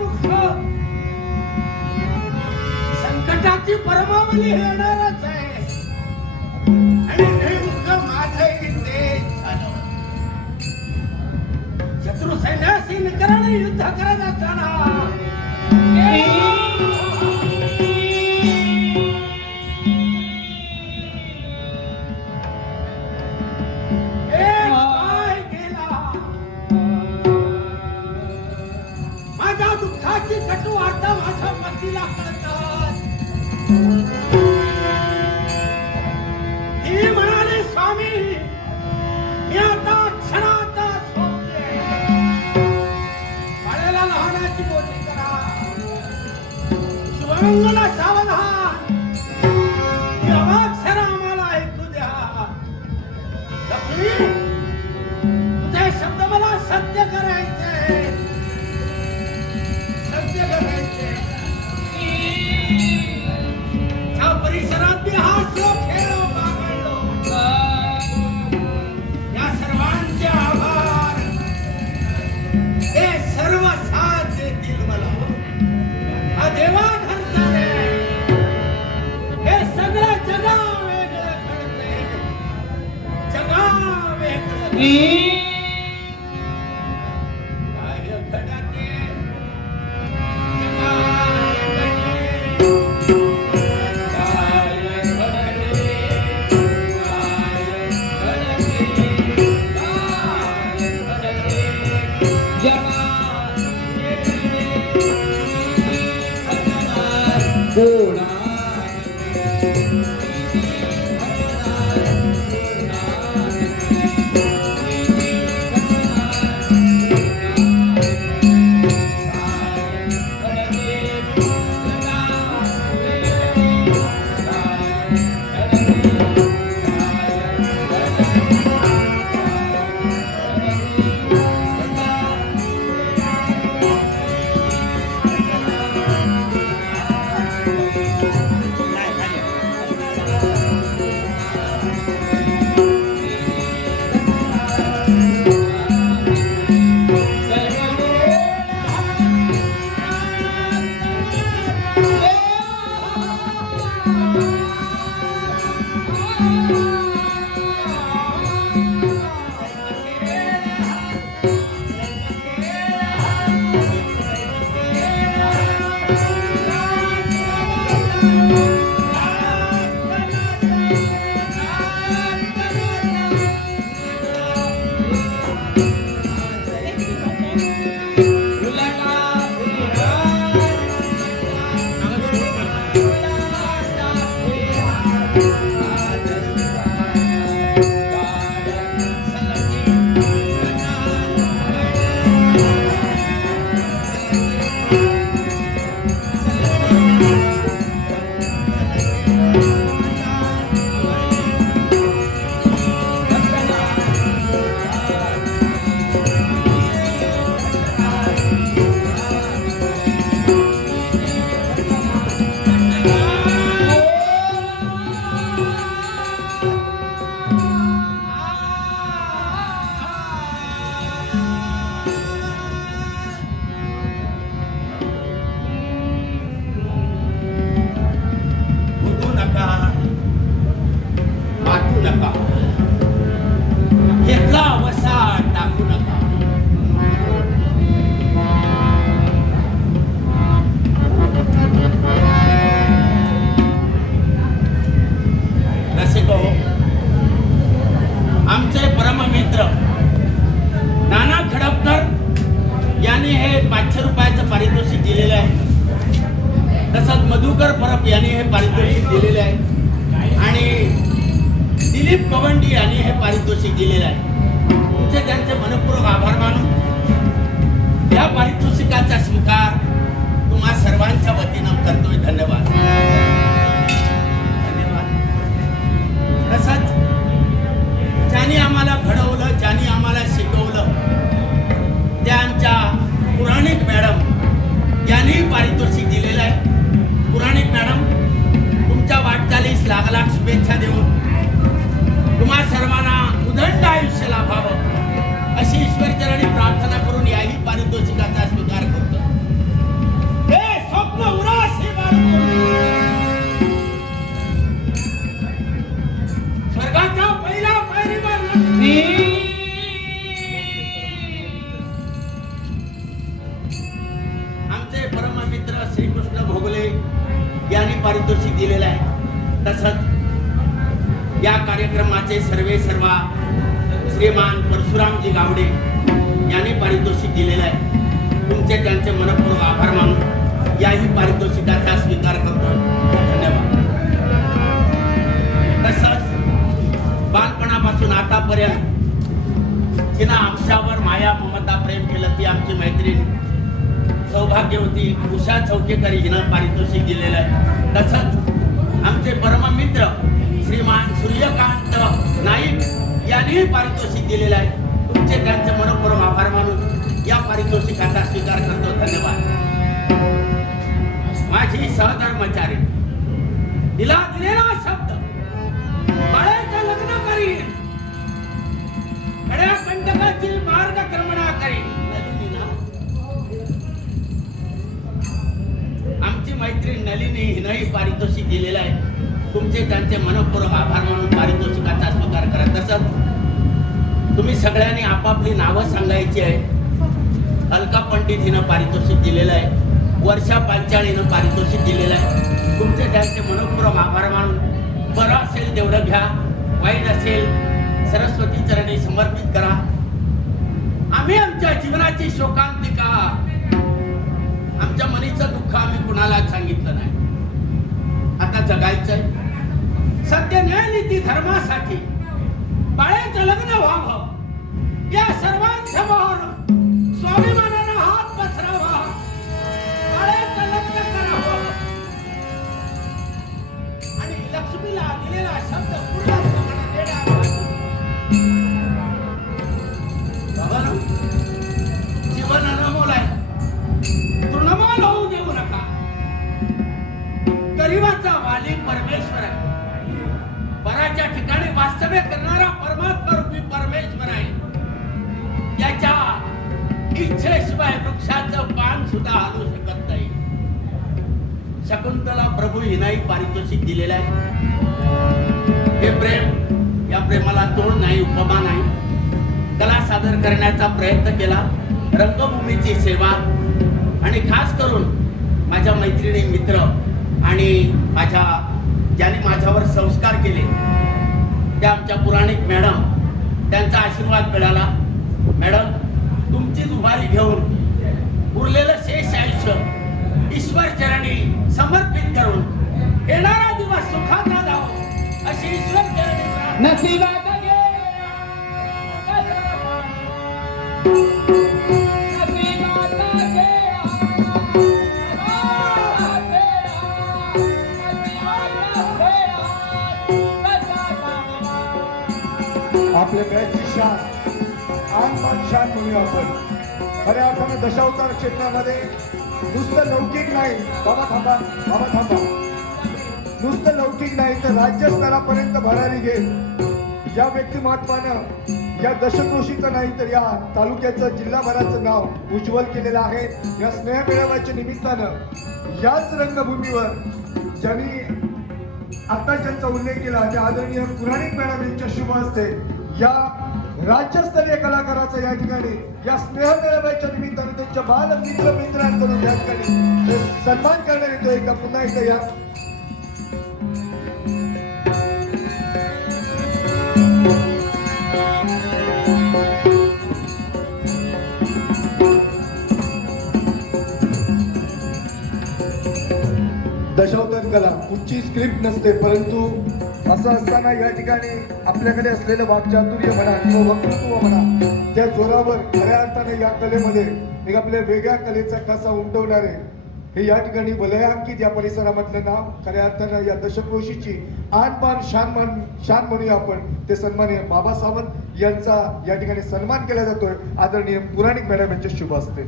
दुःख संकटाची परमावली येणारच आहे आणि नेमकं माझंही तेच झालं. शत्रू सैन्याशी निकराने युद्ध करत असताना दुःखाची कटू वार्ता माझ्या पतीला कळतात. ती म्हणाली, स्वामी मी आता क्षणाचा सोडते. बाळाला लहानाची मोठी करा, शुभमंगला सावधान, ही अवाक्षर आम्हाला ऐकू द्या. लक्ष्मी तुझे शब्द मला सत्य करायचे, परिसरात हा खेळ बागडलो. या सर्वांचे आभार, हे सर्व साथ देतील मला. हा देवा घरचा हे सगळं जगा वेगळं घडते, जगा वेगळं मधुकर परब यांनी हे पारितोषिक दिलेले आहे आणि दिलीप गवंडी यांनी हे पारितोषिक दिलेले आहे. तुमचे त्यांचे मनपूर्वक आभार मानून या पारितोषिकाचा स्वीकार तुम्हा सर्वांच्या वतीनं करतोय. धन्यवाद. धन्यवाद. तसंच ज्यांनी आम्हाला घडवलं, ज्यांनी आम्हाला शिकवलं त्या आमच्या पुराणिक मॅडम यांनी पारितोषिक दिलेलं आहे. पुराणिक मॅडम, तुमच्या वाटचालीस लाख लाख शुभेच्छा देऊन तुम्हा सर्वांना उदंड आयुष्य लाभावं अशी ईश्वरचरणी प्रार्थना करून याही पारितोषिकाचा स्वीकार करतो. आमचे परममित्र श्रीकृष्ण भोगले यांनी पारितोषिक दिलेलं आहे. तसंच या कार्यक्रमाचे सर्वा श्रीमान परशुरामजी गावडे यांनी पारितोषिक दिलेलं आहे. तुमचे त्यांचे मनपूर्वक आभार मानून याही पारितोषिकाचा स्वीकार करतो. धन्यवाद. तसंच बालपणापासून आतापर्यंत तिनं आमच्यावर माया ममता प्रेम केलं ती आमची मैत्रीण सौभाग्यवती उषा चौकेकर हिनं पारितोषिक दिलेलं आहे. तसंच आमचे परममित्र श्रीमान सूर्यकांत नाईक यांनीही पारितोषिक दिलेलं आहे. तुमचे त्यांचे मनपूर्वक आभार मानून या पारितोषिकाचा स्वीकार करतो. धन्यवाद. माझी सहधर्मचारी तिला दिलेला शब्द बाळाचं लग्न करीन, खड्या कंटकाची मार्गक्रमणा करीन. आमची मैत्रीण नलिनी हिनंही पारितोषिक दिलेलं आहे. तुमचे त्यांचे मनपूर्वक आभार मानून पारितोषिकाचा स्वीकार करा. तसंच तुम्ही सगळ्यांनी आपापली नावं सांगायची आहे. अलका पंडित हिनं पारितोषिक दिलेलं आहे. वर्षा पांचाळीनं पारितोषिक दिलेलं आहे. तुमचे त्यांचे मनपूर्वक आभार मानून बरं असेल तेवढं घ्या, वाईट असेल सरस्वती चरणी समर्पित करा. आम्ही आमच्या जीवनाची शोकांतिका, आमच्या मनीचं दुःख आम्ही कुणालाच सांगितलं नाही. आता जगायचंय. सत्य न्यायनीती धर्मासाठी बाळाचं लग्न व्हावं, या सर्वांसमोर स्वाभिमानानं हात पसरावा, बाळाचं लग्न करावं आणि लक्ष्मीला दिलेला शब्द पूर्णपणे देण्याचा. बाबांनो, जीवन अनमोल आहे. तृणमोल होऊ देऊ नका. गरीबाचा वाली परमेश्वर आहे. पराच्या ठिकाणी वास्तव्य करणारा परमात्मा रूपी परमेश्वर आहे. याच्या इच्छेशिवाय वृक्षाचं पान सुद्धा हलू शकत नाही. शकुंतला प्रभू हिनाही पारितोषिक दिलेलं आहे. हे प्रेम, या प्रेमाला तोड नाही, उपमा नाही. कला सादर करण्याचा प्रयत्न केला, रंगभूमीची सेवा आणि खास करून माझ्या मैत्रिणी, मित्र आणि ज्यांनी माझ्यावर संस्कार केले त्या आमच्या पुराणिक मॅडम, त्यांचा आशीर्वाद मिळाला. मॅडम, तुमचीच उभारी घेऊन उरलेलं शेष आयुष्य ईश्वर चरणी समर्पित करून येणारा दिवस सुखाचा जावो अशी ईश्वर चरणी नशिबात आपल्या बॅचची शान आन शान म्हणूया आपण. खऱ्या अर्थानं दशावतार क्षेत्रामध्ये नुसतं लौकिक नाही. बाबा थांबा, बाबा थांबा. नुसतं लौकिक नाही तर राज्यस्तरापर्यंत भरारी घेत या व्यक्तिमत्वानं या दशक्रोशीचं नाही तर या तालुक्याचं, जिल्हाभराचं नाव उज्ज्वल केलेलं आहे. या स्नेह मेळाव्याच्या निमित्तानं याच रंगभूमीवर ज्यांनी आता ज्यांचा उल्लेख केला त्या आदरणीय पुराणिक मॅडम यांच्या शुभ हस्ते या राज्यस्तरीय कलाकाराचा या ठिकाणी या स्नेह मेळाव्याच्या निमित्ताने त्यांच्या बाल मित्रांकडून या ठिकाणी सन्मान करण्यात येतोय. का पुन्हा एकदा या दशावतार कला कुठची स्क्रिप्ट नसते, परंतु असं असताना या ठिकाणी आपल्याकडे असलेलं वाक्चातुर्य म्हणा किंवा वक्तृत्व म्हणा त्या जोरावर खऱ्या अर्थाने या कलेमध्ये एक आपल्या वेगळ्या कलेचा ठसा उमटवणारे हे या ठिकाणी वलयांकित या परिसरामधलं नाव खऱ्या अर्थानं या दशक्रोशीची आन शान म्हणूया आपण. ते सन्माननीय बाबा सावंत यांचा या ठिकाणी सन्मान केला जातोय आदरणीय पुराणिक मॅडम यांच्या शुभ हस्ते.